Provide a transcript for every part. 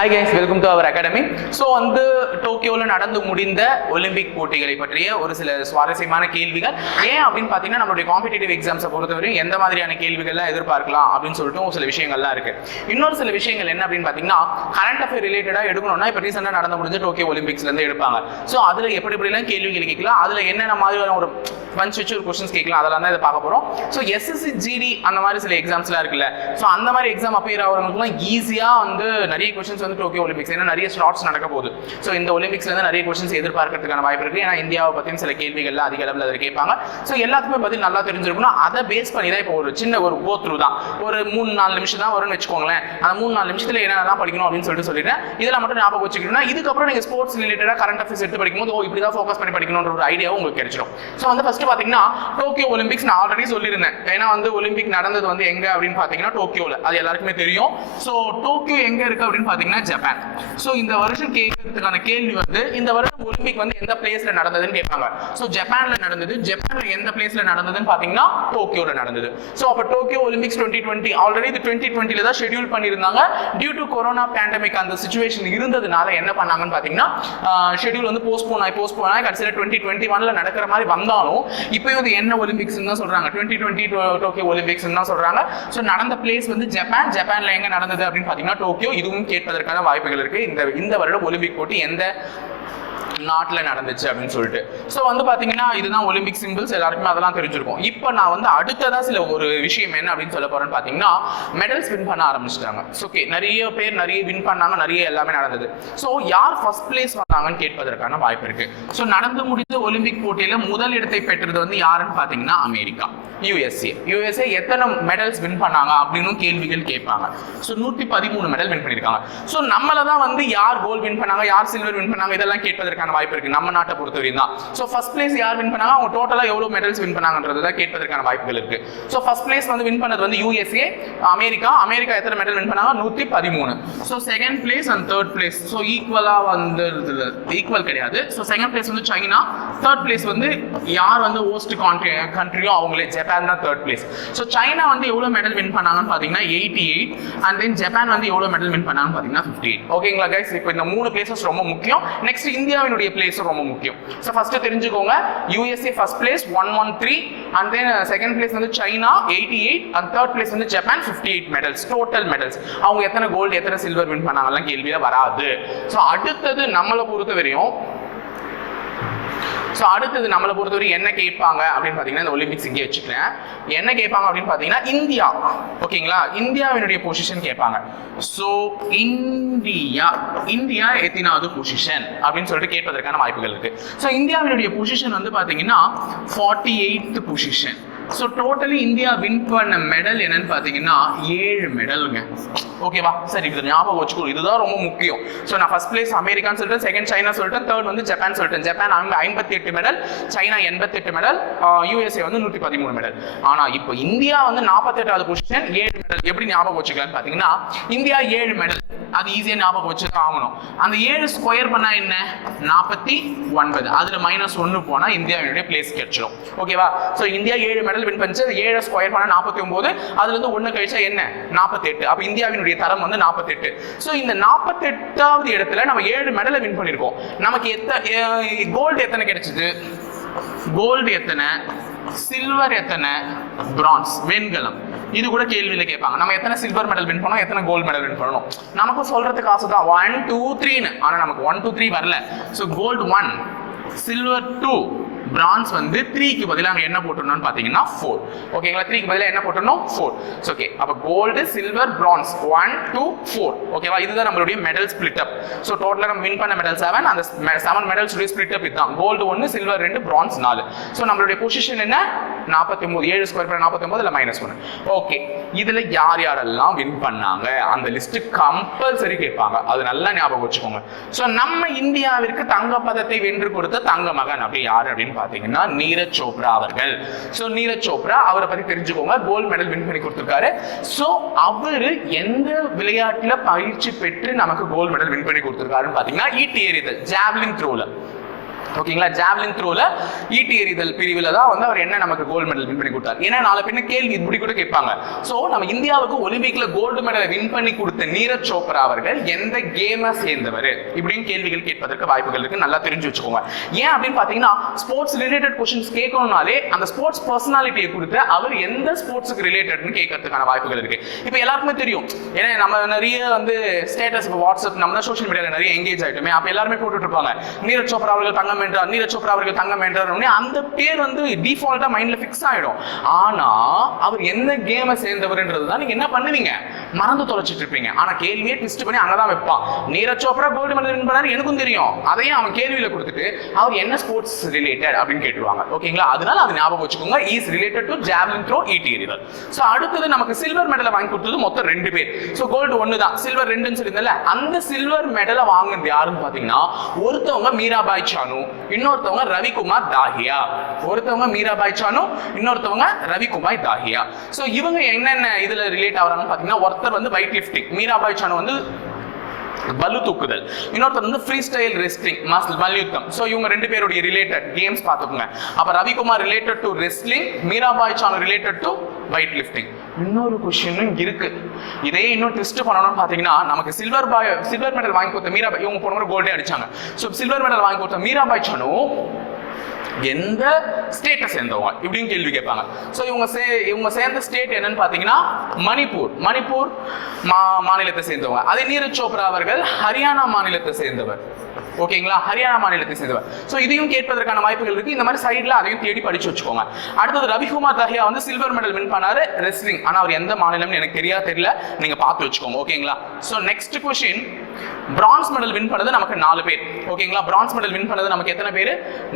hi guys welcome to our academy so வந்து டோக்கியோவில் நடந்து முடிந்த ஒலிம்பிக் போட்டிகளை பற்றிய ஒரு சில சுவாரஸ்யமான கேள்விகள் ஏன் அப்படின்னு பார்த்தீங்கன்னா நம்மளுடைய காம்படிட்டிவ் எக்ஸாம்ஸை பொறுத்தவரையும் எந்த மாதிரியான கேள்விகள்லாம் எதிர்பார்க்கலாம் அப்படின்னு சொல்லிட்டு சில விஷயங்கள்லாம் இருக்கு இன்னொரு சில விஷயங்கள் என்ன அப்படின்னு பார்த்தீங்கன்னா கரண்ட் அஃபேர் ரிலேட்டடாக எடுக்கணும்னா இப்போ ரீசெண்டாக நடந்து முடிஞ்ச டோக்கியோ ஒலிம்பிக்ஸ்லேருந்து எடுப்பாங்க ஸோ அதில் எப்படி எப்படிலாம் கேள்விகள் கேட்கலாம் அதில் என்னென்ன மாதிரியான ஒரு பஞ்ச் வச்சு ஒரு கொஸ்டின்ஸ் கேட்கலாம் அதெல்லாம் தான் இதை பார்க்க போகிறோம் ஸோ எஸ்எஸ்சி ஜிடி அந்த மாதிரி சில எக்ஸாம்ஸ்லாம் இருக்குல்ல ஸோ அந்த மாதிரி எக்ஸாம் அப்பியர் ஆகிறவங்களுக்குலாம் ஈஸியாக வந்து நிறைய கொஸ்டின்ஸ் வந்து டோக்கியோ ஒலிம்பிக்ஸ் ஏன்னா நிறைய ஷார்ட்ஸ் நடக்க போகுது ஸோ இந்த இருந்து நிறைய கொஸ்டின்ஸ் எதிர்பார்க்கறதுக்கான வாய்ப்பு இருக்குது ஏன்னா இந்தியாவை பத்தியும் சில கேள்விகள்லாம் அதிக அளவில் அதில் கேட்பாங்க ஸோ எல்லாத்துக்குமே பதில் நல்லா தெரிஞ்சிருக்கணும் அதை பேஸ் பண்ணி தான் இப்போ ஒரு சின்ன ஒரு கோ த்ரூ தான் ஒரு மூணு நாலு நிமிஷம் தான் வரும்னு வச்சுக்கோங்களேன் அந்த மூணு நாலு நிமிஷத்தில் என்னென்னலாம் படிக்கணும் அப்படின்னு சொல்லிட்டு சொல்லிடுறேன் இதெல்லாம் மட்டும் ஞாபகம் வச்சுக்கணும் இதுக்கப்புறம் நீங்கள் ஸ்போர்ட்ஸ் ரிலேட்டடாக கரண்ட் அஃபேர்ஸ் எடுத்து படிக்கும்போது ஓ இப்படி தான் ஃபோக்கஸ் பண்ணி படிக்கணும்ன்ற ஒரு ஐடியாவும் உங்களுக்கு கிடைச்சிடும் ஸோ வந்து ஃபஸ்ட்டு பார்த்தீங்கன்னா டோக்கியோ ஒலிம்பிக்ஸ் நான் ஆல்ரெடி சொல்லியிருந்தேன் ஏன்னா வந்து ஒலிம்பிக் நடந்தது வந்து எங்கே அப்படின்னு பார்த்தீங்கன்னா டோக்கியோவில் அது எல்லாருக்குமே தெரியும் ஸோ டோக்கியோ எங்கே இருக்குது அப்படின்னு பார்த்தீங்கன்னா பார்த்தீங்கன்னா ஜப்பான் ஸோ இந்த வருஷம் கேட்கறதுக்கான கேள்வி வந்து இந்த வருஷம் ஒலிம்பிக் வந்து எந்த பிளேஸ்ல நடந்ததுன்னு கேட்பாங்க ஸோ ஜப்பான்ல நடந்தது ஜப்பான்ல எந்த பிளேஸ்ல நடந்ததுன்னு பார்த்தீங்கன்னா டோக்கியோல நடந்தது ஸோ அப்போ Tokyo Olympics twenty twenty already இது டுவெண்ட்டி டுவெண்ட்டில தான் ஷெடியூல் பண்ணியிருந்தாங்க டியூ டு கொரோனா பேண்டமிக் அந்த சுச்சுவேஷன் இருந்ததுனால என்ன பண்ணாங்கன்னு பார்த்தீங்கன்னா ஷெடியூல் வந்து போஸ்ட் ஆகி போஸ்ட் ஆகி கடைசியில் டுவெண்ட்டி டுவெண்ட்டி ஒன்ல நடக்கிற மாதிரி வந்தாலும் இப்போ வந்து என்ன ஒலிம்பிக்ஸ் தான் சொல்றாங்க டுவெண்ட்டி டுவெண்ட்டி டோக்கியோ ஒலிம்பிக்ஸ் தான் சொல்றாங்க ஸோ நடந்த பிளேஸ் வந்து ஜப்பான் ஜப்பான்ல எங்க நடந்தது அப்படின்னு பார்த்தீங்கன்னா டோக்கியோ இதுவும் கேட்பது வாய்ப்புகள் இருக்குது இந்த இந்த வருடம் ஒலிம்பிக் போட்டி எந்த நாட்டில் நடந்துச்சு அப்படின்னு சொல்லிட்டு ஸோ வந்து பார்த்தீங்கன்னா இதுதான் ஒலிம்பிக் சிம்பிள்ஸ் எல்லாருக்குமே அதெல்லாம் தெரிஞ்சிருக்கும் இப்போ நான் வந்து அடுத்ததான் சில ஒரு விஷயம் என்ன அப்படின்னு சொல்ல போறேன்னு பார்த்தீங்கன்னா மெடல்ஸ் வின் பண்ண ஆரம்பிச்சிட்டாங்க ஓகே நிறைய பேர் நிறைய வின் பண்ணாங்க நிறைய எல்லாமே நடந்தது ஸோ யார் ஃபர்ஸ்ட் பிளேஸ் வந்தாங்கன்னு கேட்பதற்கான வாய்ப்பு இருக்கு ஸோ நடந்து முடிந்த ஒலிம்பிக் போட்டியில் முதல் இடத்தை பெற்றது வந்து யாருன்னு பார்த்தீங்கன்னா அமெரிக்கா யூஎஸ்ஏ யூஎஸ்ஏ எத்தனை மெடல்ஸ் வின் பண்ணாங்க அப்படின்னு கேள்விகள் கேட்பாங்க ஸோ நூற்றி பதிமூணு மெடல் வின் பண்ணியிருக்காங்க ஸோ நம்மளை தான் வந்து யார் கோல்டு வின் பண்ணாங்க யார் சில்வர் வின் பண்ணாங்க இதெல்லாம் கேட்பதற்கான வரதுக்கான வாய்ப்பு இருக்கு நம்ம நாட்டை பொறுத்தவரை தான் ஸோ ஃபர்ஸ்ட் பிளேஸ் யார் வின் பண்ணாங்க அவங்க டோட்டலா எவ்வளவு மெடல்ஸ் வின் பண்ணாங்கன்றது கேட்பதற்கான வாய்ப்புகள் இருக்கு ஸோ ஃபர்ஸ்ட் பிளேஸ் வந்து வின் பண்ணது வந்து யூஎஸ்ஏ அமெரிக்கா அமெரிக்கா எத்தனை மெடல் வின் பண்ணாங்க நூத்தி பதிமூணு so second place and third place so ஈக்குவலா வந்து ஈக்குவல் கிடையாது ஸோ செகண்ட் பிளேஸ் வந்து சைனா தேர்ட் பிளேஸ் வந்து யார் வந்து ஓஸ்ட் கான்ட்ரி கண்ட்ரியோ அவங்களே ஜப்பான் தான் தேர்ட் பிளேஸ் ஸோ சைனா வந்து எவ்வளவு மெடல் வின் பண்ணாங்கன்னு பாத்தீங்கன்னா eighty eight and then Japan வந்து எவ்வளவு மெடல் வின் பண்ணாங்கன்னு பாத்தீங்கன்னா ஃபிஃப்டி எயிட் ஓகேங்களா கைஸ் இப்போ இந்த மூணு பிளேசஸ் ரொம்ப முக்கியம் நெக்ஸ்ட் இந்தியாவின் அவங்களுடைய பிளேஸ் ரொம்ப முக்கியம் ஸோ ஃபர்ஸ்ட் தெரிஞ்சுக்கோங்க USA first place one one three and then second place வந்து China eighty eight and third place வந்து Japan fifty eight medals total medals அவங்க எத்தனை கோல்டு எத்தனை சில்வர் வின் பண்ணாங்கலாம் கேள்வியில் வராது ஸோ அடுத்தது நம்மளை பொறுத்த வரையும் ஸோ அடுத்தது நம்மளை பொறுத்தவரை என்ன கேட்பாங்க அப்படின்னு பார்த்தீங்கன்னா இந்த ஒலிம்பிக்ஸ் இங்கே வச்சுக்கிறேன் என்ன கேட்பாங்க அப்படின்னு பார்த்தீங்கன்னா இந்தியா ஓகேங்களா இந்தியாவினுடைய பொசிஷன் கேட்பாங்க ஸோ இந்தியா இந்தியா எத்தினாவது பொசிஷன் அப்படின்னு சொல்லிட்டு கேட்பதற்கான வாய்ப்புகள் இருக்கு ஸோ இந்தியாவினுடைய பொசிஷன் வந்து பார்த்தீங்கன்னா forty eighth position so totally India win பண்ண மெடல் என்னன்னு பார்த்தீங்கன்னா ஏழு மெடலுங்க ஓகேவா சரி இது ஞாபகம் வச்சுக்கோ இதுதான் ரொம்ப முக்கியம் ஸோ நான் ஃபர்ஸ்ட் பிளேஸ் அமெரிக்கான்னு சொல்லிட்டு செகண்ட் சைனா சொல்லிட்டேன் தேர்ட் வந்து ஜப்பான் சொல்லிட்டேன் ஜப்பான் ஐம்பத்தி எட்டு மெடல் சைனா எண்பத்தெட்டு மெடல் யூஎஸ்ஏ வந்து நூற்றி பதிமூணு மெடல் ஆனால் இப்போ இந்தியா வந்து நாற்பத்தெட்டாவது கொஸ்டின் ஏழு மெடல் எப்படி ஞாபகம் வச்சுக்கலாம்னு பார்த்தீங்கன்னா இந்தியா ஏழு மெடல் அது ஈஸியாக ஞாபகம் வச்சு தான் ஆகணும் அந்த ஏழு ஸ்கொயர் பண்ணால் என்ன நாற்பத்தி ஒன்பது அதில் மைனஸ் ஒன்று போனால் இந்தியாவினுடைய பிளேஸ் கிடைச்சிடும் ஓகேவா ஸோ இந்தியா ஏழு மெடல் மெடல் வின் பண்ணிச்சு ஏழை ஸ்கொயர் பண்ண நாற்பத்தி ஒன்பது அதுல இருந்து ஒன்று கழிச்சா என்ன நாற்பத்தெட்டு அப்போ இந்தியாவினுடைய தரம் வந்து நாற்பத்தெட்டு ஸோ இந்த நாற்பத்தெட்டாவது இடத்துல நம்ம ஏழு மெடலை வின் பண்ணியிருக்கோம் நமக்கு எத்தனை கோல்டு எத்தனை கிடைச்சிது கோல்டு எத்தனை சில்வர் எத்தனை பிரான்ஸ் வெண்கலம் இது கூட கேள்வியில் கேட்பாங்க நம்ம எத்தனை சில்வர் மெடல் வின் பண்ணோம் எத்தனை கோல்டு மெடல் வின் பண்ணணும் நமக்கு சொல்றதுக்கு காசு தான் ஒன் டூ த்ரீன்னு ஆனால் நமக்கு ஒன் டூ த்ரீ வரல so gold one silver two bronze வந்து த்ரீக்கு பதிலாக அங்கே என்ன போட்டிருந்தோம்னு பார்த்தீங்கன்னா ஃபோர் ஓகேங்களா த்ரீக்கு பதிலாக என்ன போட்டிருந்தோம் ஃபோர் ஓகே அப்போ gold silver bronze one two four ஓகேவா இதுதான் நம்மளுடைய மெடல் ஸ்பிளிட் அப் ஸோ டோட்டலாக நம்ம வின் பண்ண மெடல் செவன் அந்த செவன் மெடல்ஸ் ஸ்பிளிட் அப் இதுதான் கோல்டு ஒன்று சில்வர் ரெண்டு பிரான்ஸ் நாலு ஸோ நம்மளுடைய பொசிஷன் என்ன நாற்பத்தி ஒன்பது ஏழு ஸ்கொயர் பண்ண நாற்பத்தி ஒன்பது இல்லை மைனஸ் ஒன்று ஓகே இதில் யார் யாரெல்லாம் வின் பண்ணாங்க அந்த லிஸ்ட் கம்பல்சரி கேட்பாங்க அது நல்லா ஞாபகம் வச்சுக்கோங்க ஸோ நம்ம இந்தியாவிற்கு தங்க பதத்தை வென்று கொடுத்த தங்க மகன் அப்படி யார் அப்படின்னு பார்த்தீங்கன்னா நீரஜ் சோப்ரா அவர்கள் ஸோ நீரஜ் சோப்ரா அவரை பத்தி தெரிஞ்சுக்கோங்க கோல்டு மெடல் வின் பண்ணி கொடுத்துருக்காரு ஸோ அவர் எந்த விளையாட்டில் பயிற்சி பெற்று நமக்கு கோல்டு மெடல் வின் பண்ணி கொடுத்துருக்காருன்னு பார்த்தீங்கன்னா ஈட்டி e எறிதல் ஜாவ்லின் த்ரோல ஓகேங்களா ஜாவ்லின் த்ரோல ஈட்டி எறிதல் பிரிவில் தான் வந்து அவர் என்ன நமக்கு கோல்டு மெடல் வின் பண்ணி கொடுத்தார் ஏன்னா நாளை பின்ன கேள்வி இப்படி கூட கேட்பாங்க ஸோ நம்ம இந்தியாவுக்கு ஒலிம்பிக்ல கோல்டு மெடலை வின் பண்ணி கொடுத்த நீரஜ் சோப்ரா அவர்கள் எந்த கேமை சேர்ந்தவர் இப்படின்னு கேள்விகள் கேட்பதற்கு வாய்ப்புகள் இருக்கு நல்லா தெரிஞ்சு வச்சுக்கோங்க ஏன் அப்படின்னு பார்த்தீங்கன்னா ஸ்போர்ட்ஸ் ரிலேட்டட் கொஸ்டின்ஸ் கேட்கணும்னாலே அந்த ஸ்போர்ட்ஸ் பர்சனாலிட்டியை கொடுத்து அவர் எந்த ஸ்போர்ட்ஸுக்கு ரிலேட்டட்னு கேட்கறதுக்கான வாய்ப்புகள் இருக்கு இப்போ எல்லாருக்குமே தெரியும் ஏன்னா நம்ம நிறைய வந்து ஸ்டேட்டஸ் வாட்ஸ்அப் நம்ம சோஷியல் மீடியாவில் நிறைய எங்கேஜ் ஆகிட்டுமே அப்போ எல்லாருமே போட்டுட்டு இருப்பாங்க நீரஜ் சோப்ரா அவர்கள் தங்கம் தங்கம் என்றார் சோப்ரா அவர்கள் தங்கம் என்றார் அந்த பேர் வந்து டிஃபால்ட்டா மைண்ட்ல ஃபிக்ஸ் ஆயிடும் ஆனா அவர் என்ன கேமை சேர்ந்தவர்ன்றது தான் நீங்க என்ன பண்ணுவீங்க மறந்து தொலைச்சிட்டு இருப்பீங்க ஆனா கேள்வியே ட்விஸ்ட் பண்ணி அங்கதான் வைப்பான் Neeraj Chopra gold medal win பண்ணாரு எனக்கும் தெரியும் அதையும் அவன் கேள்வியில கொடுத்துட்டு அவர் என்ன ஸ்போர்ட்ஸ் ரிலேட்டட் அப்படின்னு கேட்டுருவாங்க ஓகேங்களா அதனால அது ஞாபகம் வச்சுக்கோங்க is related to javelin throw ஈட்டி சோ ஸோ அடுத்தது நமக்கு சில்வர் மெடலை வாங்கி கொடுத்தது மொத்தம் ரெண்டு பேர் ஸோ கோல்டு ஒன்று தான் சில்வர் ரெண்டுன்னு சொல்லியிருந்தல அந்த சில்வர் மெடலை வாங்கினது யாருன்னு பார்த்தீங்கன்னா ஒருத்தவங்க மீராபாய் சானு இன்னொருத்தவங்க ரவிக்குமார் தாகியா ஒருத்தவங்க மீராபாய் சானு இன்னொருத்தவங்க ரவிக்குமார் தாகியா ஸோ இவங்க என்னென்ன இதுல ரிலேட் ஆகிறாங்கன்னு பார்த்தீங்கன்னா ஒருத்தர் வந்து வெயிட் லிஃப்டிங் மீராபாய் சானு வந்து பலு தூக்குதல் இன்னொருத்தர் வந்து ஃப்ரீ ஸ்டைல் ரெஸ்லிங் மாஸ்டர் மல்யுத்தம் ஸோ இவங்க ரெண்டு பேருடைய ரிலேட்டட் கேம்ஸ் பார்த்துக்கோங்க அப்போ Ravikumar related to wrestling Mirabai Chanu related to weightlifting இன்னொரு கொஷினும் இருக்கு இதே இன்னும் டெஸ்ட் பண்ணணும்னு பார்த்தீங்கன்னா நமக்கு சில்வர் பாய் சில்வர் மெடல் வாங்கி கொடுத்த மீராபாய் இவங்க போன முறை கோல்டே அடிச்சாங்க ஸோ சில்வர் மெடல் வாங்கி கொடுத்த மீராபாய் சனு எந்த ஸ்டேட்டை சேர்ந்தவங்க இப்படின்னு கேள்வி கேட்பாங்க ஸோ இவங்க சே இவங்க சேர்ந்த ஸ்டேட் என்னன்னு பார்த்தீங்கன்னா மணிப்பூர் மணிப்பூர் மா மாநிலத்தை சேர்ந்தவங்க அதே நீரஜ் சோப்ரா அவர்கள் ஹரியானா மாநிலத்தை சேர்ந்தவர் ஓகேங்களா ஹரியானா மாநிலத்தை சேர்ந்தவர் ஸோ இதையும் கேட்பதற்கான வாய்ப்புகள் இருக்கு இந்த மாதிரி சைடில் அதையும் தேடி படிச்சு வச்சுக்கோங்க அடுத்தது ரவிகுமார் தஹியா வந்து சில்வர் மெடல் வின் பண்ணாரு ரெஸ்லிங் ஆனால் அவர் எந்த மாநிலம்னு எனக்கு தெரியாது தெரியல நீங்க பார்த்து வச்சுக்கோங்க ஓகேங்களா so next question bronze medal win பண்ணது நமக்கு நாலு பேர் ஓகேங்களா பிரான்ஸ் மெடல் வின் பண்ணது நமக்கு எத்தனை பேர்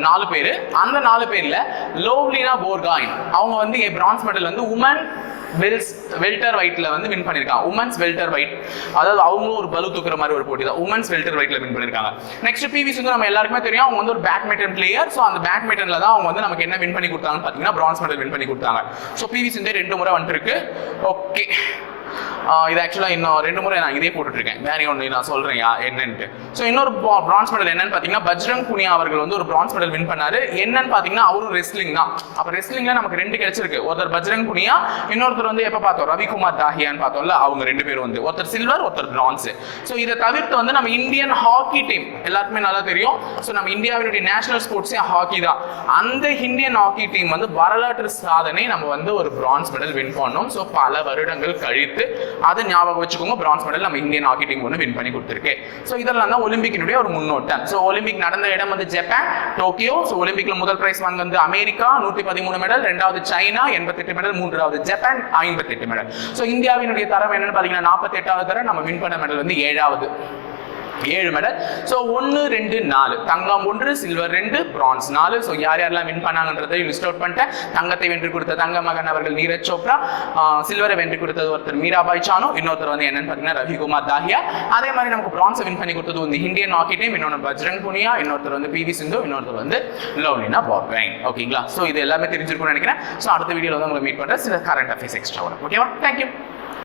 நாலு பேர் அந்த நாலு பேர்ல லோவ்லினா போர்காயின் அவங்க வந்து பிரான்ஸ் மெடல் வந்து உமன் வெல்ஸ் வெல்டர் வைட்டில் வந்து வின் பண்ணியிருக்காங்க உமன்ஸ் வெல்டர் வைட் அதாவது அவங்களும் ஒரு பலு தூக்குற மாதிரி ஒரு போட்டி தான் உமன்ஸ் வெல்டர் வைட்டில் வின் பண்ணிருக்காங்க நெக்ஸ்ட் பிவி சிந்து நம்ம எல்லாருக்குமே தெரியும் அவங்க வந்து ஒரு பேட்மிண்டன் பிளேயர் ஸோ அந்த பேட்மிண்டனில் தான் அவங்க வந்து நமக்கு என்ன வின் பண்ணி கொடுத்தாங்கன்னு பாத்தீங்கன்னா பிரான்ஸ் மெடல் வின் பண்ணி கொடுத்தாங்க ஸோ பிவி சிந்து ரெண்டு முறை வந்துருக்கு ஓகே இது ஆக்சுவலாக இன்னும் ரெண்டு முறை நான் இதே போட்டுட்ருக்கேன் வேற ஒன்று நான் சொல்கிறேன் என்னன்ட்டு ஸோ இன்னொரு பிரான்ஸ் மெடல் என்னன்னு பார்த்தீங்கன்னா பஜ்ரங் புனியா அவர்கள் வந்து ஒரு பிரான்ஸ் மெடல் வின் பண்ணாரு என்னன்னு பார்த்தீங்கன்னா அவரும் ரெஸ்லிங் தான் அப்போ ரெஸ்லிங்கில் நமக்கு ரெண்டு கிடைச்சிருக்கு ஒருத்தர் பஜ்ரங் புனியா இன்னொருத்தர் வந்து எப்போ பார்த்தோம் ரவிக்குமார் தாஹியான்னு பார்த்தோம்ல அவங்க ரெண்டு பேரும் வந்து ஒருத்தர் சில்வர் ஒருத்தர் பிரான்ஸ் ஸோ இதை தவிர்த்து வந்து நம்ம இந்தியன் ஹாக்கி டீம் எல்லாருக்குமே நல்லா தெரியும் ஸோ நம்ம இந்தியாவினுடைய நேஷனல் ஸ்போர்ட்ஸே ஹாக்கி தான் அந்த இந்தியன் ஹாக்கி டீம் வந்து வரலாற்று சாதனை நம்ம வந்து ஒரு பிரான்ஸ் மெடல் வின் பண்ணோம் ஸோ பல வருடங்கள் கழித்து அதை ஞாபகம் வச்சுக்கோங்க பிரான்ஸ் மெடல் நம்ம இந்தியன் ஹாக்கி டீம் ஒன்று வின் பண்ணி கொடுத்துருக்கேன் ஸோ இதெல்லாம் தான் ஒலிம்பிக்கினுடைய ஒரு முன்னோட்டம் ஸோ ஒலிம்பிக் நடந்த இடம் வந்து ஜப்பான் டோக்கியோ ஸோ ஒலிம்பிக்ல முதல் பிரைஸ் வாங்க வந்து அமெரிக்கா நூற்றி பதிமூணு மெடல் ரெண்டாவது சைனா எண்பத்தெட்டு மெடல் மூன்றாவது ஜப்பான் ஐம்பத்தெட்டு மெடல் ஸோ இந்தியாவினுடைய தரம் என்னன்னு பார்த்தீங்கன்னா நாற்பத்தெட்டாவது தரம் நம்ம வின் பண்ண மெடல் வந்து ஏழாவது ஏழு மெடல் ஸோ ஒன்று ரெண்டு நாலு தங்கம் ஒன்று சில்வர் ரெண்டு பிரான்ஸ் நாலு ஸோ யார் யாரெல்லாம் வின் பண்ணாங்கன்றதையும் லிஸ்ட் அவுட் பண்ணிட்டேன் தங்கத்தை வென்று கொடுத்த தங்க மகன் அவர்கள் நீரஜ் சோப்ரா சில்வரை வென்று கொடுத்தது ஒருத்தர் மீராபாய் சானு இன்னொருத்தர் வந்து என்னன்னு பார்த்தீங்கன்னா ரவிகுமார் தாஹியா அதே மாதிரி நமக்கு பிரான்ஸை வின் பண்ணி கொடுத்தது வந்து இந்தியன் ஹாக்கி டீம் இன்னொன்று பஜ்ரங் புனியா இன்னொருத்தர் வந்து பிவி சிந்து இன்னொருத்தர் வந்து லவ்லினா பாப்ரைன் ஓகேங்களா ஸோ இது எல்லாமே தெரிஞ்சிருக்கும்னு நினைக்கிறேன் ஸோ அடுத்த வீடியோவில் வந்து உங்களை மீட் பண்ணுறேன் சில கரண்ட் அஃபேர்ஸ் எக்ஸ்ட்ரா வரும் ஓகேவா தேங்க்யூ